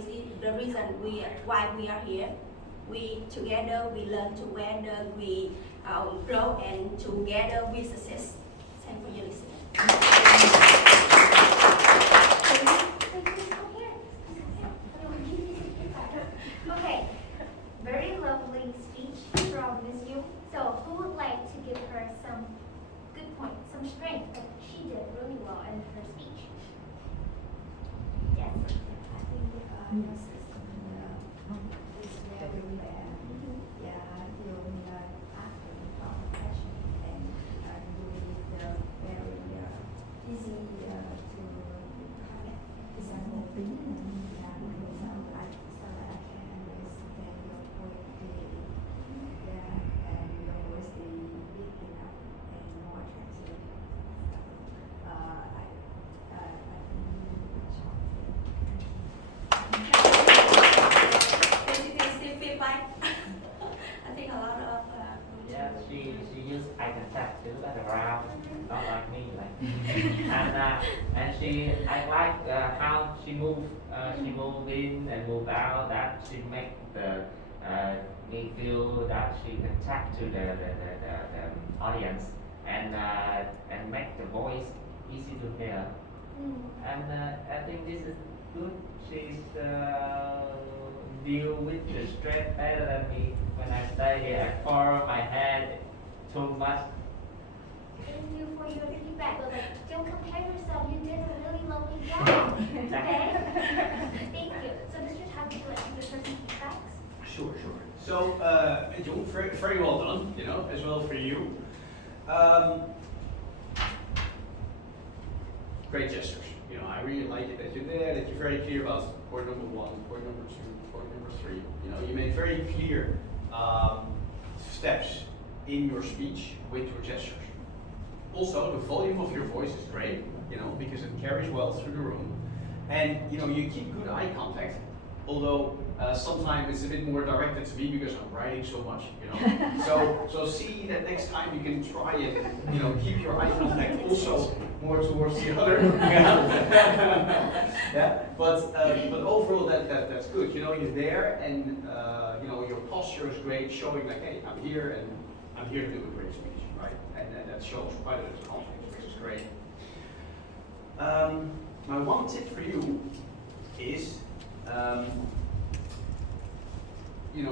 the reason why we are here. We together, we learn together, we grow, and together we success. Thank you for your listening. Okay, very lovely speech from Ms. Yu. So who would like to give her some good points, some strength that she did really well in her speech? Yes. I think your system is very well. Yeah, you asking from question and you is very easy to example. Yeah, because I can understand your point clearly. Yeah, and your voice is big enough and more attractive. I think you short. As you can see, feedback. I think a lot of Yeah, she used eye contact to look at around, not like me, like. And I like how she move in and move out. That she make the me feel that she can talk to the audience and make the voice easy to hear. And I think this is good. She's deal with the stress better than me. When I stay here, I cover my head too much. Thank you for your feedback. But don't compare yourself. You did a really lovely job. Okay? Thank you. So, Mr. Tan, would you like to give her some feedbacks? Sure. So, Jung, very well done, as well for you. Great gestures. I really like it that you're there, that you're very clear about point number 1, point number 2, point number 3. You made very clear steps in your speech with your gestures. Also, the volume of your voice is great, because it carries well through the room. And, you keep good eye contact, although sometimes it's a bit more directed to me because I'm writing so much, So see that next time you can try and, keep your eye contact also more towards the other. Yeah. But overall that's good. You're there and, your posture is great, showing like, hey, I'm here and I'm here to do a great speech, right? And that shows quite a bit of confidence, which is great. My one tip for you is,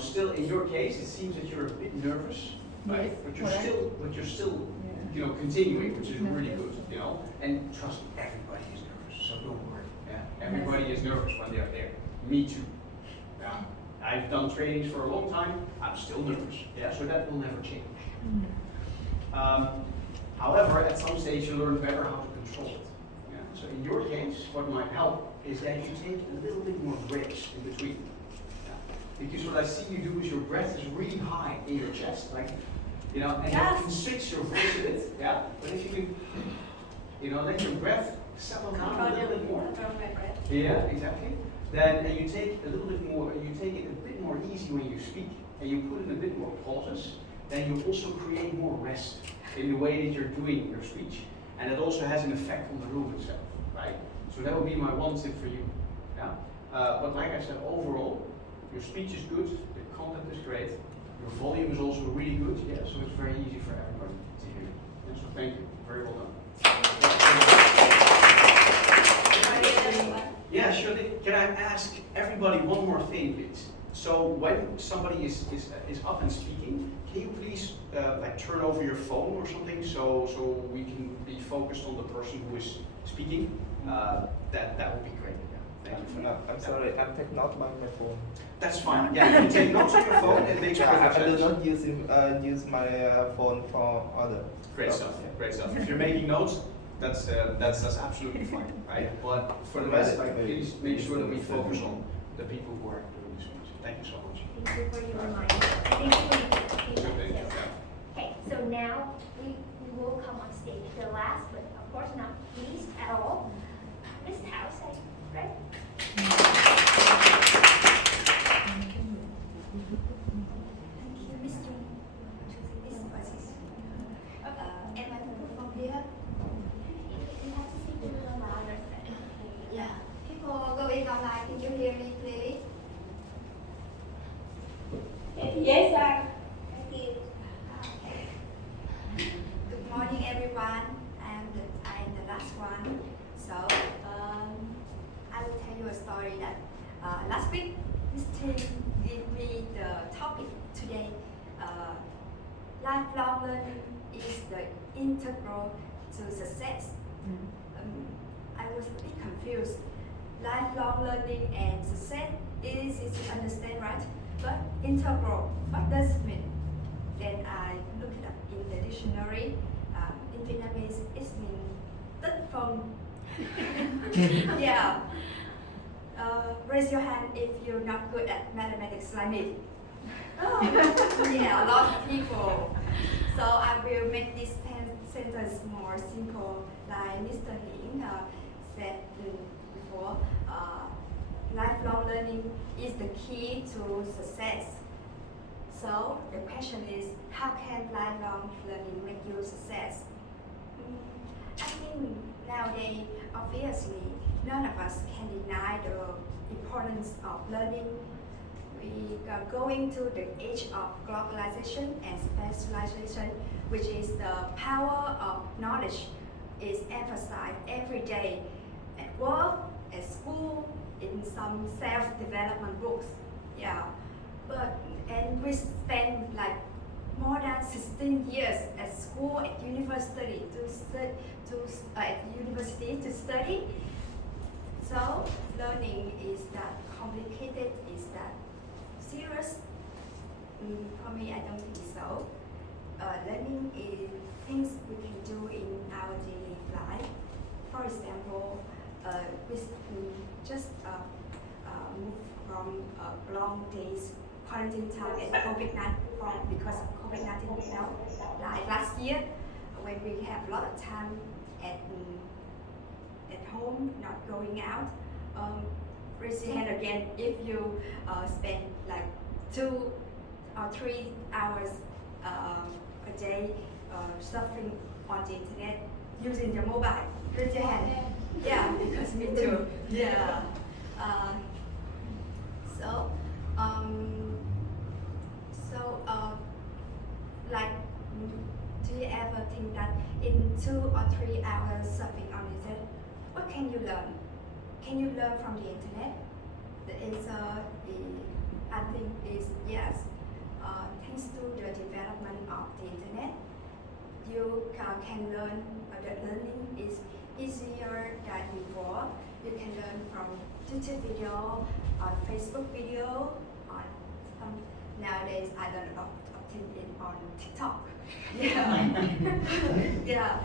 still in your case, it seems that you're a bit nervous, right? Yes, But you're still, continuing, which is really good, And trust me, everybody is nervous, so don't worry. Yeah, everybody is nervous when they're there. Me too. Yeah, I've done trainings for a long time. I'm still nervous. Yeah, so that will never change. However, at some stage you learn better how to control it. Yeah? So in your case, what might help is that you take a little bit more breaks in between. Because what I see you do is your breath is really high in your chest, like, and you can switch your voice a bit, yeah? But if you can, let your breath settle down a little bit more. Yeah, exactly. Then you take a little bit more, you take it a bit more easy when you speak, and you put in a bit more pauses, then you also create more rest in the way that you're doing your speech. And it also has an effect on the room itself, right? So that would be my one tip for you, yeah? But like I said, overall, your speech is good, the content is great, your volume is also really good, yeah, so it's very easy for everybody to hear. And so thank you, very well done. Yeah, sure. Can I ask everybody one more thing, please? So when somebody is up and speaking, can you please turn over your phone or something so we can be focused on the person who is speaking? That would be great. Thank you for that. I'm sorry, I'm taking notes by my phone. That's fine. Yeah, you take notes on your phone. It makes perfect sense. I do not use my phone for other. Great stuff. Great stuff. If you're making notes, that's absolutely fine, right? But for the rest, please make sure that we focus on the people who are doing this speech. Thank you so much. Thank you for your reminder. Thank you for your feedback. Okay, so now we will come on stage. The last, but of course not least at all, Miss House, right? Thank you, Mr. Am I from here? You have to speak a little louder. Yeah. People going online, can you hear me, please? Yes, sir. Thank you. Good morning, everyone. I'm the last one. So I will tell you a story that last week Miss Tim gave me the topic today. Lifelong learning is the integral to success. I was a bit confused. Lifelong learning and success is easy to understand, right? But integral, what does it mean? Then I looked it up in the dictionary. In Vietnamese, it means tất phần. Yeah. Raise your hand if you're not good at mathematics like me. Oh, yeah, a lot of people. So I will make this sentence more simple, like Mr. Hing said before. Lifelong learning is the key to success. So the question is, how can lifelong learning make you success? I think nowadays, obviously, none of us can deny the importance of learning. We are going to the age of globalization and specialization, which is the power of knowledge is emphasized every day at work, at school, in some self-development books. Yeah, and we spend like more than 16 years at school, at university to study. So learning is that complicated, is that serious? For me, I don't think so. Learning is things we can do in our daily life. For example, we just moved from a long days quarantine time at COVID-19 because of COVID-19, you know, like last year when we have a lot of time at home, not going out. Raise your hand again if you spend like 2 or 3 hours a day surfing on the internet using your mobile. Raise your hand. Yeah, because me too. Yeah. Like, do you ever think that in 2 or 3 hours surfing on the internet, what can you learn? Can you learn from the internet? The answer I think is yes. Thanks to the development of the internet, you can learn. The learning is easier than before. You can learn from YouTube video, on Facebook video, on nowadays I learn about it on TikTok. Yeah, yeah.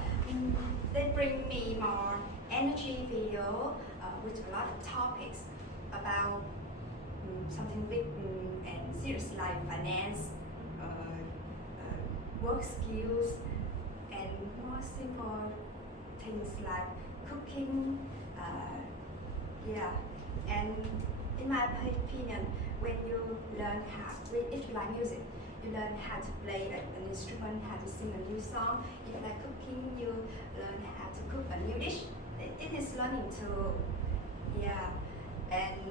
They bring me more energy video with a lot of topics about something big and serious like finance, work skills, and more simple things like cooking. Yeah, and in my opinion, when you learn if you like music, you learn how to play an instrument, how to sing a new song. If you like cooking, you learn how to cook a new dish. It is learning too. Yeah, and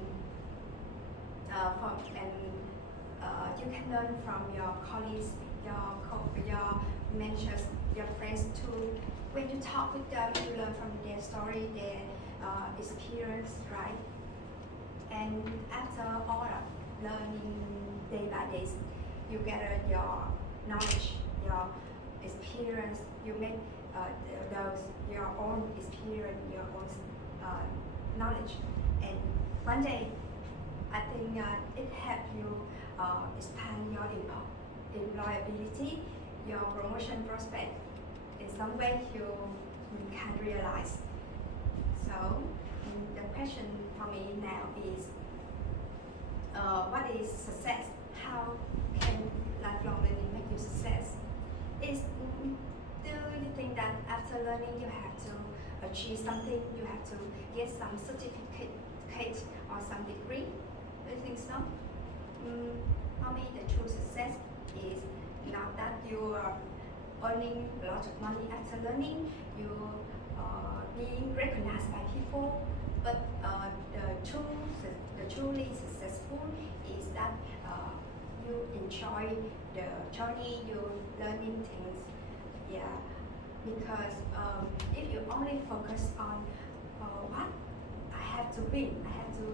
you can learn from your colleagues, your mentors, your friends too. When you talk with them, you learn from their story, their experience, right? And after all of learning day by day, you gather your knowledge, your experience. You make your own experience, your own knowledge, and one day, I think it helps you expand your employability, your promotion prospect. In some way, you can realize. So the question for me now is, what is success? How can lifelong learning make you success? Do you think that after learning you have to achieve something, you have to get some certificate or some degree? Do you think so? For me, the true success is not that you are earning a lot of money after learning, you are being recognized by people, but the truly successful is that you enjoy the journey, you learning things. Yeah, because if you only focus on what I have to win, I have to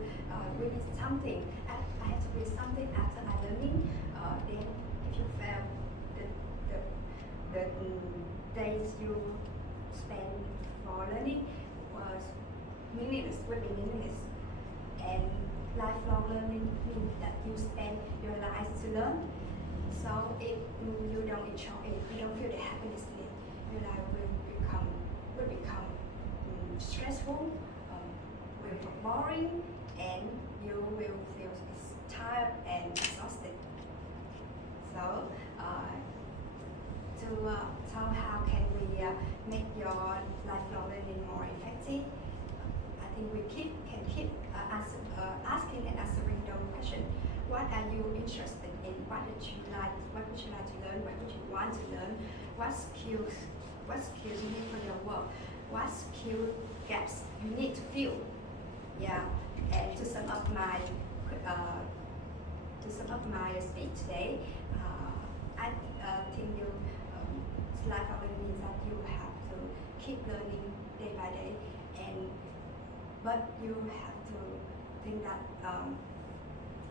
win something, I have to win something after I learning, then if you fail, the days you spend for learning was meaningless, would be meaningless. And lifelong learning means that you spend your life to learn. So if you don't enjoy it, you don't feel the happiness in it, your life will become stressful, will be boring, and you will feel tired and exhausted. So so how can we make your lifelong learning more effective? I think we can keep asking and answering the question: what are you interested in? What would you like? What would you like to learn? What would you want to learn? What skills you need for your work? What skill gaps you need to fill? Yeah. And to sum up my speech today, I think lifelong learning means that you have to keep learning day by day, but you have to think that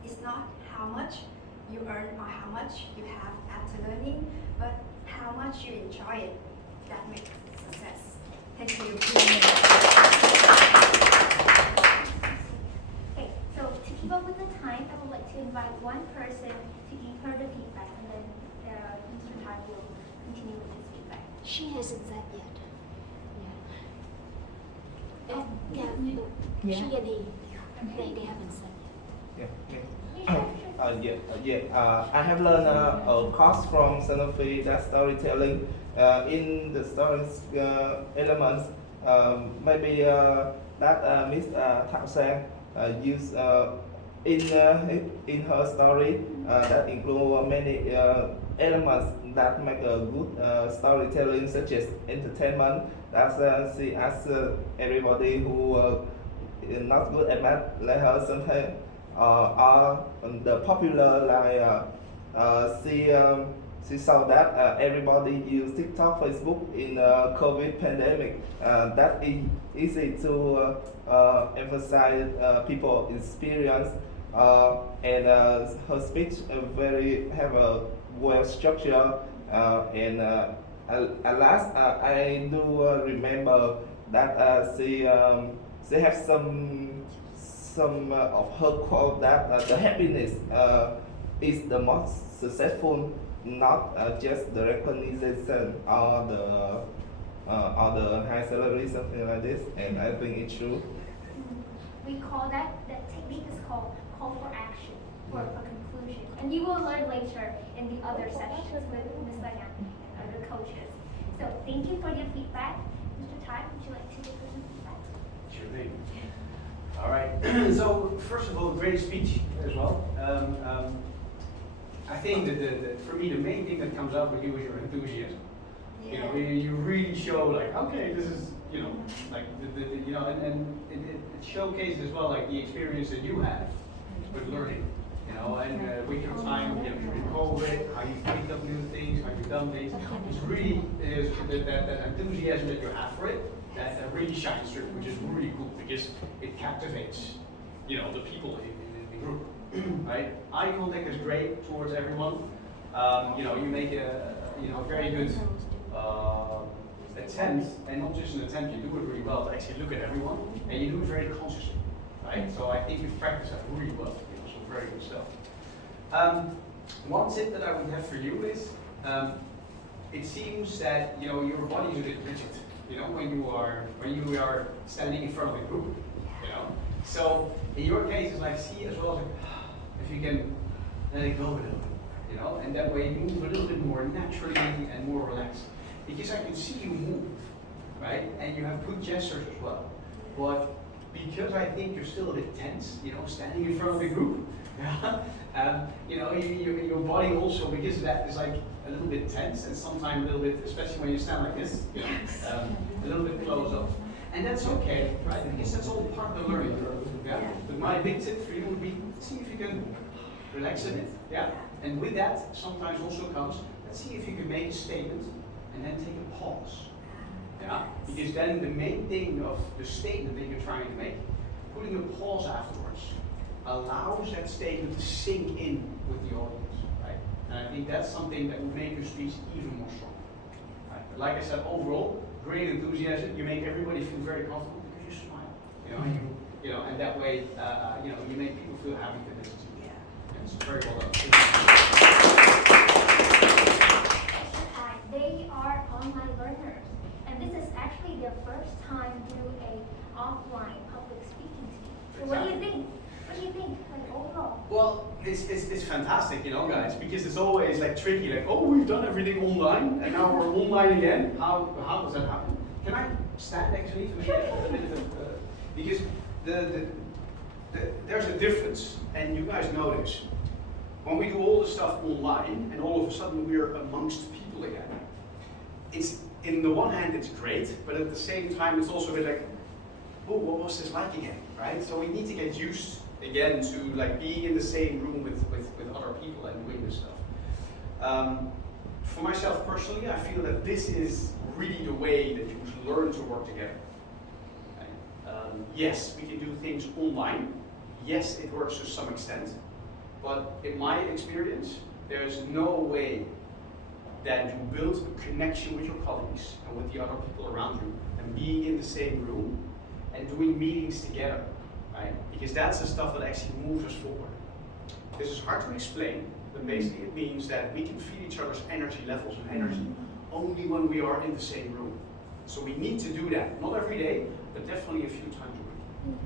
it's not how much you earn or how much you have after learning, but how much you enjoy it. That makes success. Thank you. Okay, so to keep up with the time, I would like to invite one person to give her the feedback, and then Mr. Tai will continue with his feedback. She hasn't said yet. Yeah. Oh, Yeah. Yeah. She and he. They haven't said yet. I have learned a course from Sanofi that storytelling. In the story elements, maybe that Miss Thao Sang use in her story that include many elements that make a good storytelling, such as entertainment. That she asks everybody who is not good at math, let her sometimes are the popular she saw that everybody use TikTok, Facebook in COVID pandemic. That is easy to emphasize people experience, and her speech very have a well structure, and at last I do remember that she have some of her quote that the happiness is the most successful, not just the recognition or the high salary, something like this. And I think it's true. We call that technique is called call for action, for a conclusion. And you will learn later in the other sessions with Ms. Layan and other coaches. So thank you for your feedback. Mr. Tai, would you like to give us some feedback? Sure thing. All right. So first of all, great speech as well. I think that for me the main thing that comes out with you is your enthusiasm. You know, you really show like, okay, this is, you know, like and it showcases as well like the experience that you have with learning. You know, and with your time, you know, during COVID, how you picked up new things, how you've done things. It's really that enthusiasm that you have for it that really shines through, which is really cool because it captivates, you know, the people in the group. Right? Eye contact is great towards everyone. You know, you make a very good attempt, and not just an attempt. You do it really well to actually look at everyone, and you do it very consciously. Right? So I think you've practiced that really well. You know, so very good stuff. One tip that I would have for you is, it seems that your body is a bit rigid. You know, when you are standing in front of a group. You know, so in your case, it's like see as well. If you can let it go a little bit, and that way you move a little bit more naturally and more relaxed. Because I can see you move, right? And you have good gestures as well. But because I think you're still a bit tense, standing in front of a group, your body also, because of that, is like a little bit tense and sometimes a little bit, especially when you stand like this, a little bit closed off. And that's okay, right? Because that's all part of the learning curve. Yeah? But my big tip for you would be, see if you can relax a bit, yeah. And with that, sometimes also comes, let's see if you can make a statement and then take a pause. Yeah, because then the main thing of the statement that you're trying to make, putting a pause afterwards, allows that statement to sink in with the audience, right? And I think that's something that will make your speech even more strong. Right? But like I said, overall, great enthusiasm. You make everybody feel very comfortable because you smile. And that way, you make people feel happy to listen to you. Yeah. It's very well done. Hi, they are online learners, and this is actually their first time doing a offline public speaking team. So what do you think? What do you think, like overall? Well, it's fantastic, guys, because it's always like tricky, like, oh, we've done everything online, and now we're online again. How does that happen? Can I stand actually to make a bit of because there's a difference, and you guys know this. When we do all the stuff online, and all of a sudden we're amongst people again, it's, in the one hand, it's great, but at the same time, it's also a bit like, oh, what was this like again, right? So we need to get used again to like being in the same room with other people and doing this stuff. For myself personally, I feel that this is really the way that you should learn to work together. Right? Yes, we can do things online. Yes, it works to some extent. But in my experience, there's no way that you build a connection with your colleagues and with the other people around you and being in the same room and doing meetings together, right? Because that's the stuff that actually moves us forward. This is hard to explain, but basically it means that we can feel each other's energy levels and energy only when we are in the same room. So we need to do that, not every day, but definitely a few times a week.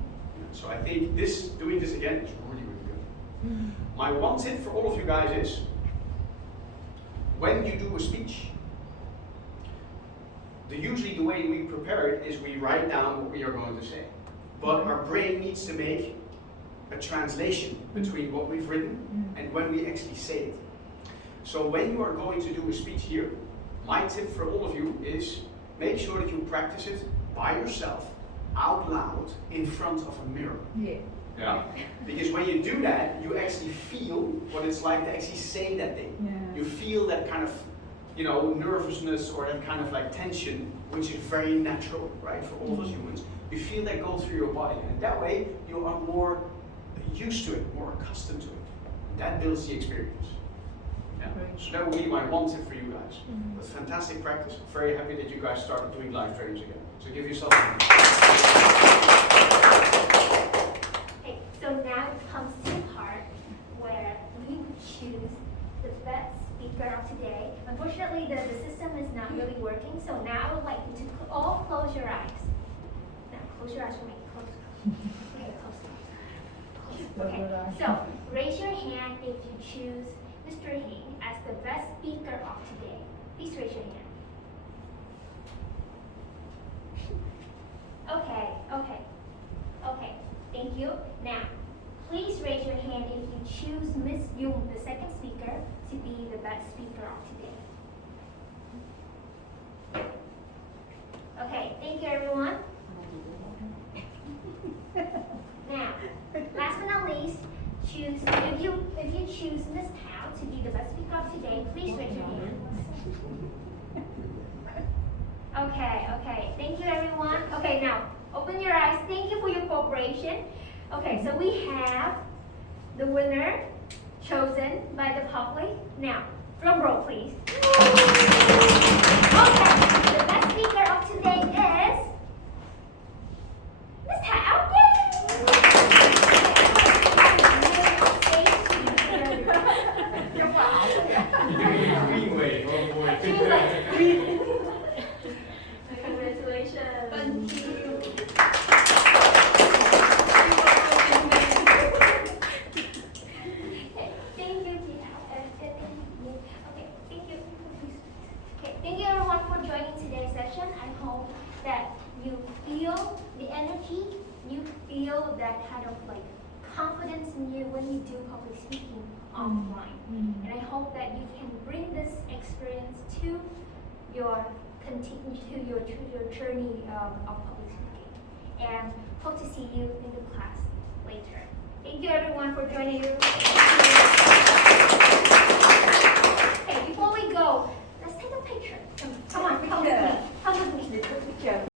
So I think doing this again is really, really good. My one tip for all of you guys is, when you do a speech, usually the way we prepare it is we write down what we are going to say. But our brain needs to make a translation between what we've written and when we actually say it. So when you are going to do a speech here, my tip for all of you is make sure that you practice it by yourself, out loud, in front of a mirror. Yeah. Because when you do that, you actually feel what it's like to actually say that thing. You feel that kind of, nervousness or that kind of like tension, which is very natural, right, for all of us humans. You feel that go through your body, and that way you are more used to it, more accustomed to it. And that builds the experience. Yeah. So that will be my one tip for you guys. That's fantastic practice. Very happy that you guys started doing live trainings again. So give yourself a hand. Okay, so now it comes to the part where we would choose the best speaker of today. Unfortunately, the system is not really working, so now I would like you to all close your eyes. Now, close your eyes for me. Close. Okay, close. Okay, so raise your hand if you choose Mr. Hing as the best speaker of today. Please raise your hand. Okay, thank you. Now, please raise your hand if you choose Miss Yung, the second speaker, to be the best speaker of today. Okay, thank you everyone. Now, last but not least, if you choose Miss Tao to be the best speaker of today, please raise your hand. Okay, thank you everyone. Okay, now open your eyes. Thank you for your cooperation. Okay, so we have the winner chosen by the public. Now, drum roll please. Okay, the best speaker of today is Miss Tao. Congratulations. Thank you. Thank you, Tia. Okay, thank you. Okay, thank you everyone for joining today's session. I hope that you feel the energy, you feel that kind of like confidence in you when you do public speaking offline. And I hope that you can bring this experience to your journey of public speaking. And hope to see you in the class later. Thank you everyone for joining.